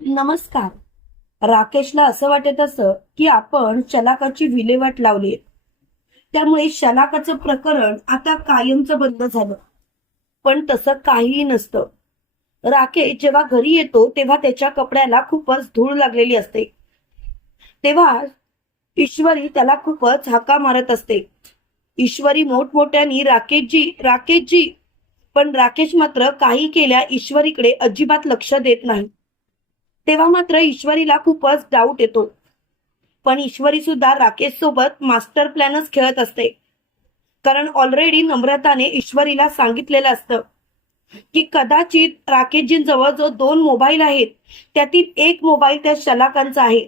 नमस्कार. राकेशला असं वाटत असं की आपण शलाकाची विल्हेवाट लावली. त्यामुळे शलाकाचं प्रकरण आता कायमचं बंद झालं. पण तसं काहीही नसतं. राकेश जेव्हा घरी येतो तेव्हा त्याच्या कपड्याला खूपच धूळ लागलेली असते. तेव्हा ईश्वरी त्याला खूपच हाका मारत असते. ईश्वरी मोठमोठ्यानी राकेशजी राकेशजी. पण राकेश मात्र काही केल्या ईश्वरीकडे अजिबात लक्ष देत नाही. तेव्हा मात्र ईश्वरीला खूपच डाऊट येतो. पण ईश्वरी सुद्धा राकेश सोबत मास्टर प्लॅनच खेळत असते. कारण ऑलरेडी नम्रताने ईश्वरीला सांगितलेलं असतं की कदाचित राकेशजींजवळ जो दोन मोबाईल आहेत त्यातील एक मोबाईल त्या शलाकांचा आहे.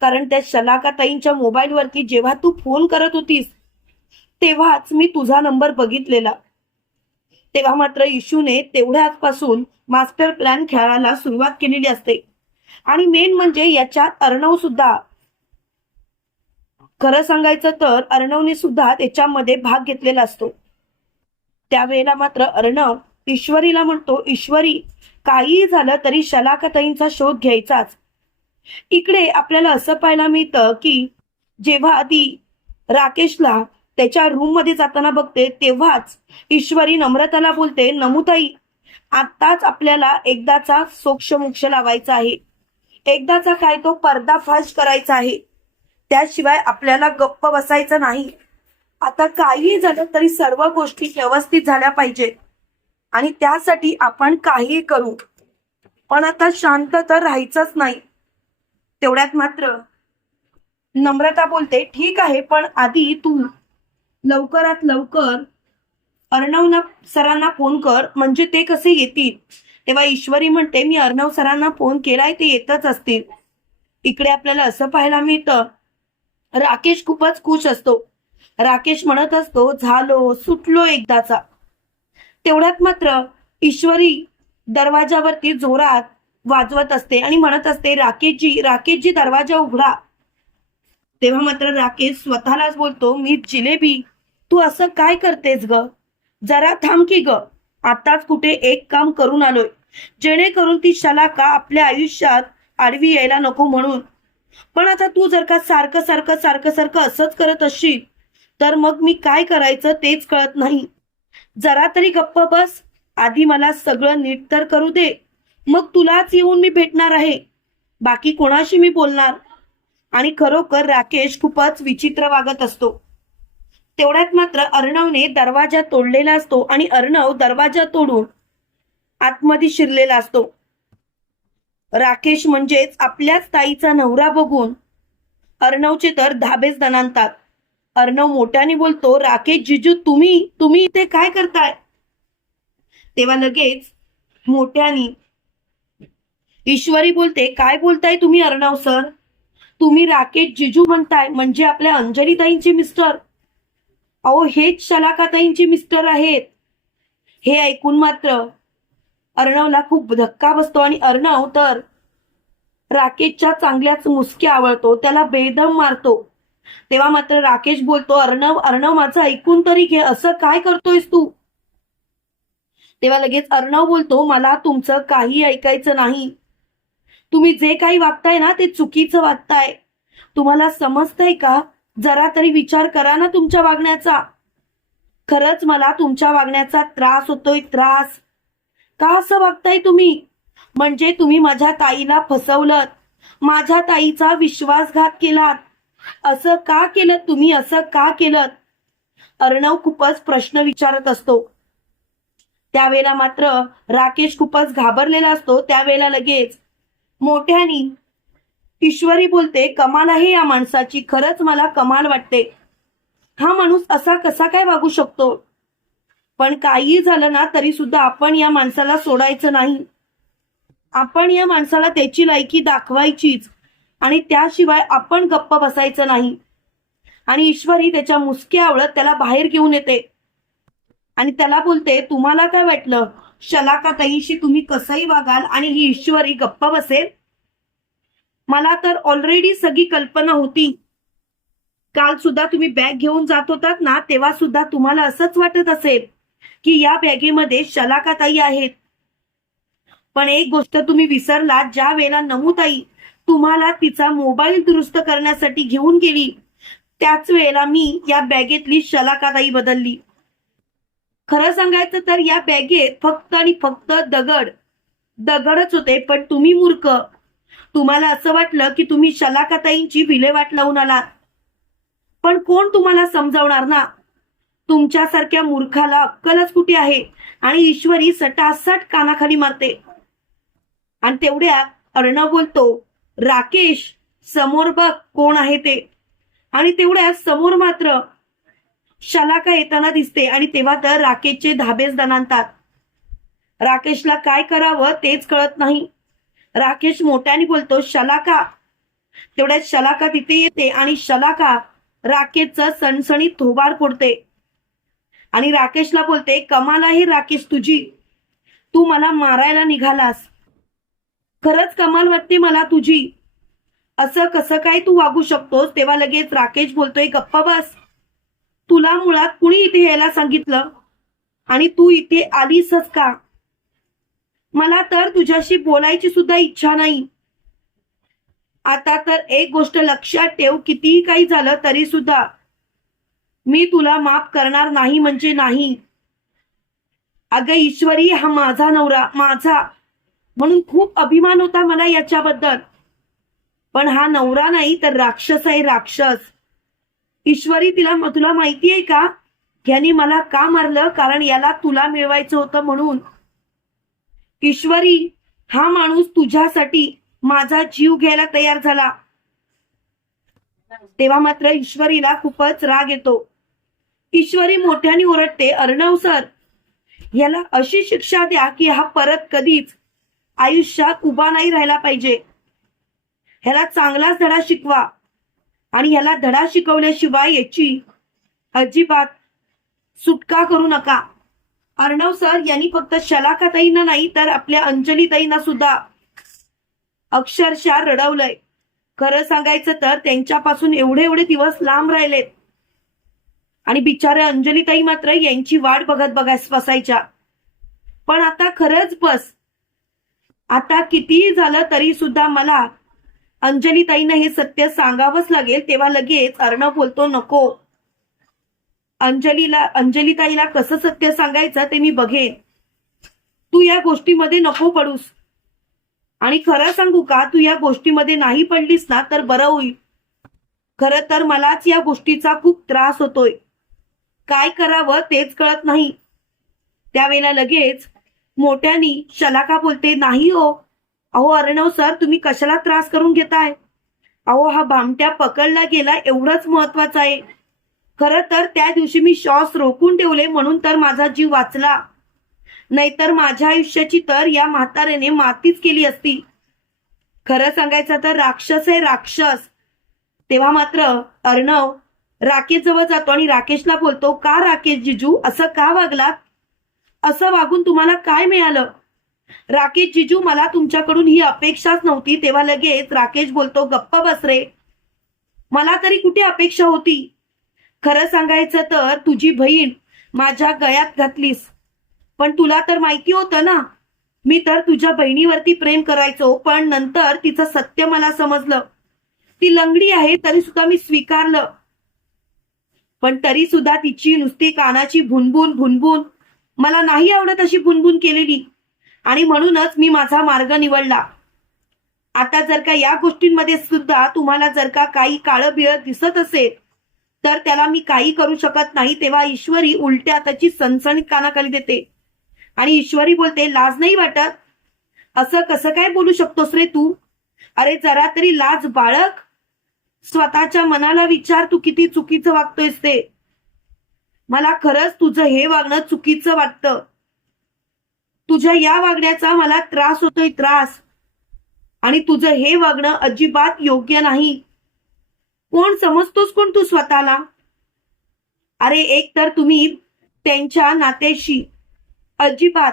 कारण त्या शलाकाताईंच्या मोबाईलवरती जेव्हा तू फोन करत होतीस तेव्हाच मी तुझा नंबर बघितलेला. तेव्हा मात्र इशूने तेवढ्याच पासून मास्टर प्लॅन खेळायला सुरुवात केलेली असते. आणि मेन म्हणजे याच्यात अर्णव सुद्धा. खरं सांगायचं तर अर्णवने सुद्धा त्याच्यामध्ये भाग घेतलेला असतो. त्यावेळेला मात्र अर्णव ईश्वरीला म्हणतो ईश्वरी काहीही झालं तरी शलाकाताईंचा शोध घ्यायचाच. इकडे आपल्याला असं पाहायला मिळतं की जेव्हा आधी राकेशला त्याच्या रूममध्ये जाताना बघते तेव्हाच ईश्वरी नम्रताला बोलते नमुताई आत्ताच आपल्याला एकदाचा सोक्षमोक्ष लावायचा आहे. एकदाचा काय तो पर्दाफाश करायचा आहे. त्याशिवाय आपल्याला गप्प बसायचं नाही. आता काही झालं तरी सर्व गोष्टी व्यवस्थित झाल्या पाहिजेत आणि त्यासाठी आपण काही करू. पण आता शांत तर राहायचंच नाही. तेवढ्यात मात्र नम्रता बोलते ठीक आहे पण आधी तू लवकरात लवकर अर्णवना सरांना फोन कर. म्हणजे ते कसे येतील? तेव्हा ईश्वरी म्हणते मी अर्णव सरांना फोन केलाय ते येतच असतील. इकडे आपल्याला असं पाहायला मिळतं. राकेश खूपच खुश असतो. राकेश म्हणत असतो झालो सुटलो एकदाचा. तेवढ्यात मात्र ईश्वरी दरवाजावरती जोरात वाजवत असते आणि म्हणत असते राकेशजी राकेशजी दरवाजा उघडा. तेव्हा मात्र राकेश स्वतःलाच बोलतो मी जिलेबी तू असं काय करतेस ग? जरा थांब की ग. आताच कुठे एक काम करून आलोय. जेणेकरून ती शलाका आपल्या आयुष्यात आडवी यायला नको म्हणून. पण आता तू जर का सारखं सारखं सारखं सारखं असंच करत असशील तर मग मी काय करायचं तेच कळत नाही. जरा तरी गप्प बस. आधी मला सगळं नीट तर करू दे. मग तुलाच येऊन मी भेटणार आहे. बाकी कोणाशी मी बोलणार? आणि खरोखर राकेश खूपच विचित्र वागत असतो. तेवढ्यात मात्र अर्णवने दरवाजा तोडलेला असतो आणि अर्णव दरवाजा तोडून आतमध्ये शिरलेला असतो. राकेश म्हणजेच आपल्याच ताईचा नवरा बघून अर्णवचे तर धाबेच दणानतात अर्णव मोठ्याने बोलतो राकेश जिजू तुम्ही तुम्ही इथे काय करताय? तेव्हा लगेच मोठ्याने ईश्वरी बोलते काय बोलताय तुम्ही अर्णव सर? तुम्ही राकेश जिजू म्हणताय म्हणजे आपल्या अंजलीताईंचे मिस्टर. अहो हेच शलाकाताईंचे मिस्टर आहेत. हे ऐकून मात्र अर्णवला खूप धक्का बसतो आणि अर्णव तर राकेशच्या चांगल्याच मुसक्या आवळतो त्याला बेदम मारतो. तेव्हा मात्र राकेश बोलतो अर्णव अर्णव माझं ऐकून तरी घे असं काय करतोयस तू? तेव्हा लगेच अर्णव बोलतो मला तुमचं काही ऐकायचं नाही. तुम्ही जे काही वागताय ना ते चुकीचं वागताय. तुम्हाला समजतंय का? जरा तरी विचार करा ना तुमच्या वागण्याचा. खरंच मला तुमच्या वागण्याचा त्रास होतोय त्रास. का असं वागताय तुम्ही? म्हणजे तुम्ही माझ्या ताईला फसवलं माझ्या ताईचा विश्वासघात केलात. असं का केलं तुम्ही? असं का केलं अर्णव खूपच प्रश्न विचारत असतो. त्यावेळेला मात्र राकेश खूपच घाबरलेला असतो त्यावेळेला लगेच. मोठ्यानी ईश्वरी बोलते कमाल आहे या माणसाची खरंच मला कमाल वाटते. हा माणूस असा कसा काय वागू शकतो? पण काही झालं ना तरी सुद्धा आपण या माणसाला सोडायचं नाही. आपण या माणसाला त्याची लायकी दाखवायचीच आणि त्याशिवाय आपण गप्प बसायचं नाही. आणि ईश्वरी त्याच्या मुसक्या आवळत त्याला बाहेर घेऊन येते. आणि त्याला बोलते तुम्हाला काय वाटलं? शलाका ताईशी तुम्ही कसंही वागाल आणि ही ईश्वरी गप्प बसेल मला तर ऑलरेडी सगळी कल्पना होती. काल सुद्धा तुम्ही बॅग घेऊन जात होतात ना तेव्हा सुद्धा तुम्हाला असंच वाटत असेल की या बॅगेमध्ये शलाकाताई आहेत. पण एक गोष्ट तुम्ही विसरला ज्या वेळेला नमुताई तुम्हाला तिचा मोबाईल दुरुस्त करण्यासाठी घेऊन गेली त्याच वेळेला मी या बॅगेतली शलाकाताई बदलली. खरं सांगायचं तर या बॅगेत फक्त आणि फक्त दगड दगडच होते पण तुम्ही मूर्ख. तुम्हाला असं वाटलं की तुम्ही शलाकाताईंची विल्हेवाट लावून आलात. पण कोण तुम्हाला समजावणार ना? तुमच्यासारख्या मूर्खाला अक्कलच कुठे आहे? आणि ईश्वरी सटासट कानाखाली मारते. आणि तेवढ्यात अर्णव बोलतो राकेश समोर बघ कोण आहे ते. आणि तेवढ्यात समोर मात्र शलाका येताना दिसते आणि तेव्हा तर राकेशचे धाबेच दणानतात राकेशला काय करावं तेच कळत नाही. राकेश मोठ्याने बोलतो शलाका. तेवढ्यात शलाका तिथे येते आणि शलाका राकेशचं सणसणीत थोबाड फोडते. आणि राकेशला बोलते कमाल आहे राकेश तुझी. तू मला मारायला निघालास. खरंच कमाल वाटते मला तुझी. असं कसं काय तू वागू शकतोस? तेव्हा लगेच राकेश बोलतोय गप्पा बस. तुला मुळात कुणी इथे यायला सांगितलं? आणि तू इथे आलीसच का? मला तर तुझ्याशी बोलायची सुद्धा इच्छा नाही. आता तर एक गोष्ट लक्षात ठेव कितीही काही झालं तरी सुद्धा. मी तुला माफ करणार नाही म्हणजे नाही. अगं ईश्वरी हा माझा नवरा माझा. म्हणून खूप अभिमान होता मला याच्याबद्दल. पण हा नवरा नाही तर राक्षस आहे राक्षस. ईश्वरी तिला तुला माहिती आहे का? यांनी मला का मारलं? कारण याला तुला मिळवायचं होतं म्हणून. ईश्वरी हा माणूस तुझ्यासाठी माझा जीव घ्यायला तयार झाला. तेव्हा मात्र ईश्वरीला खूपच राग येतो. ईश्वरी मोठ्याने ओरडते अर्णव सर याला अशी शिक्षा द्या की हा परत कधीच आयुष्यात उभा नाही राहिला पाहिजे. ह्याला चांगलाच धडा शिकवा आणि ह्याला धडा शिकवल्याशिवाय याची अजिबात सुटका करू नका. अर्णव सर यांनी फक्त शलाकाताईंना नाही तर आपल्या अंजलीताईंना सुद्धा अक्षरशः रडवलंय. खरं सांगायचं तर त्यांच्यापासून एवढे एवढे दिवस लांब राहिलेत. आणि बिचारे अंजलीताई मात्र यांची वाट बघत बघायस बसायच्या पण आता खरंच बस. आता कितीही झालं तरी सुद्धा मला अंजलीताईनं हे सत्य सांगावंच लागेल तेव्हा लगेच अर्णव बोलतो नको. अंजलीला अंजलीताईला कसं सत्य सांगायचं ते मी बघेन. तू या गोष्टीमध्ये नको पडूस. आणि खरं सांगू का तू या गोष्टीमध्ये नाही पडलीस ना तर बरं होईल. खर तर मलाच या गोष्टीचा खूप त्रास होतोय. काय करावं तेच कळत नाही. त्यावेळेला लगेच मोठ्यानी शलाका बोलते नाही हो. अहो अर्णव सर तुम्ही कशाला त्रास करून घेताय? अहो हा भामट्या पकडला गेला एवढंच महत्वाचं आहे. खरं तर त्या दिवशी मी श्वास रोखून ठेवले म्हणून तर माझा जीव वाचला. नाहीतर माझ्या आयुष्याची तर या म्हाताऱ्याने मातीच केली असती. खरं सांगायचं तर राक्षस आहे राक्षस. तेव्हा मात्र अर्णव राकेश जवळ जातो आणि राकेशला बोलतो का राकेश जिजू असं का वागलात? असं वागून तुम्हाला काय मिळालं? राकेश जिजू मला तुमच्याकडून ही अपेक्षाच नव्हती. तेव्हा लगेच राकेश बोलतो गप्प बस रे. मला तरी कुठे अपेक्षा होती? खरं सांगायचं तर तुझी बहीण माझ्या गळ्यात घातलीस. पण तुला तर माहिती होतं ना? मी तर तुझ्या बहिणीवरती प्रेम करायचो पण नंतर तिचं सत्य मला समजलं. ती लंगडी आहे तरी सुद्धा मी स्वीकारलं. पण तरी सुद्धा तिची नुसती कानाची भुनभुन भुनभुन मला नाही आवडत अशी भुनभुन केलेली. आणि म्हणूनच मी माझा मार्ग निवडला. आता जर का या गोष्टींमध्ये सुद्धा तुम्हाला जर का काही काळं बिळ दिसत असेल तर त्याला मी काही करू शकत नाही तेव्हा ईश्वरी उलट्या त्याची सणसणीत कानाखाली देते. आणि ईश्वरी बोलते लाज नाही वाटत? असं कसं काय बोलू शकतोस रे तू? अरे जरा तरी लाज बाळक. स्वतःच्या मनाला विचार तू किती चुकीचं वागतोयस ते. मला खरंच तुझं हे वागणं चुकीचं वाटतं. तुझ्या या वागण्याचा मला त्रास होतोय त्रास. आणि तुझं हे वागणं अजिबात योग्य नाही. कोण समजतोस कोण तू स्वतःला? अरे एक तर तुम्ही त्यांच्या नात्याशी अजिबात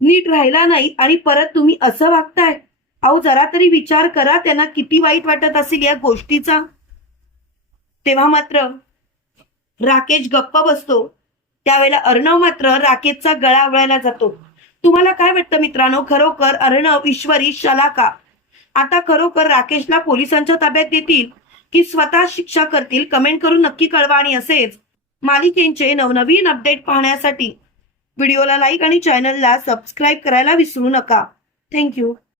नीट राहिला नाही आणि परत तुम्ही असं वागताय. अहो जरा तरी विचार करा त्यांना किती वाईट वाटत असेल या गोष्टीचा. तेव्हा मात्र राकेश गप्प बसतो. त्यावेळेला अर्णव मात्र राकेशचा गळा आवळायला जातो. तुम्हाला काय वाटतं मित्रांनो? खरोखर अर्णव ईश्वरी शलाका आता खरोखर राकेशला पोलिसांच्या ताब्यात देतील की स्वतः शिक्षा करतील? कमेंट करून नक्की कळवा आणि असेच मालिकेंचे नवनवीन अपडेट पाहण्यासाठी व्हिडिओला लाईक आणि चॅनलला सबस्क्राईब करायला विसरू नका. थँक्यू.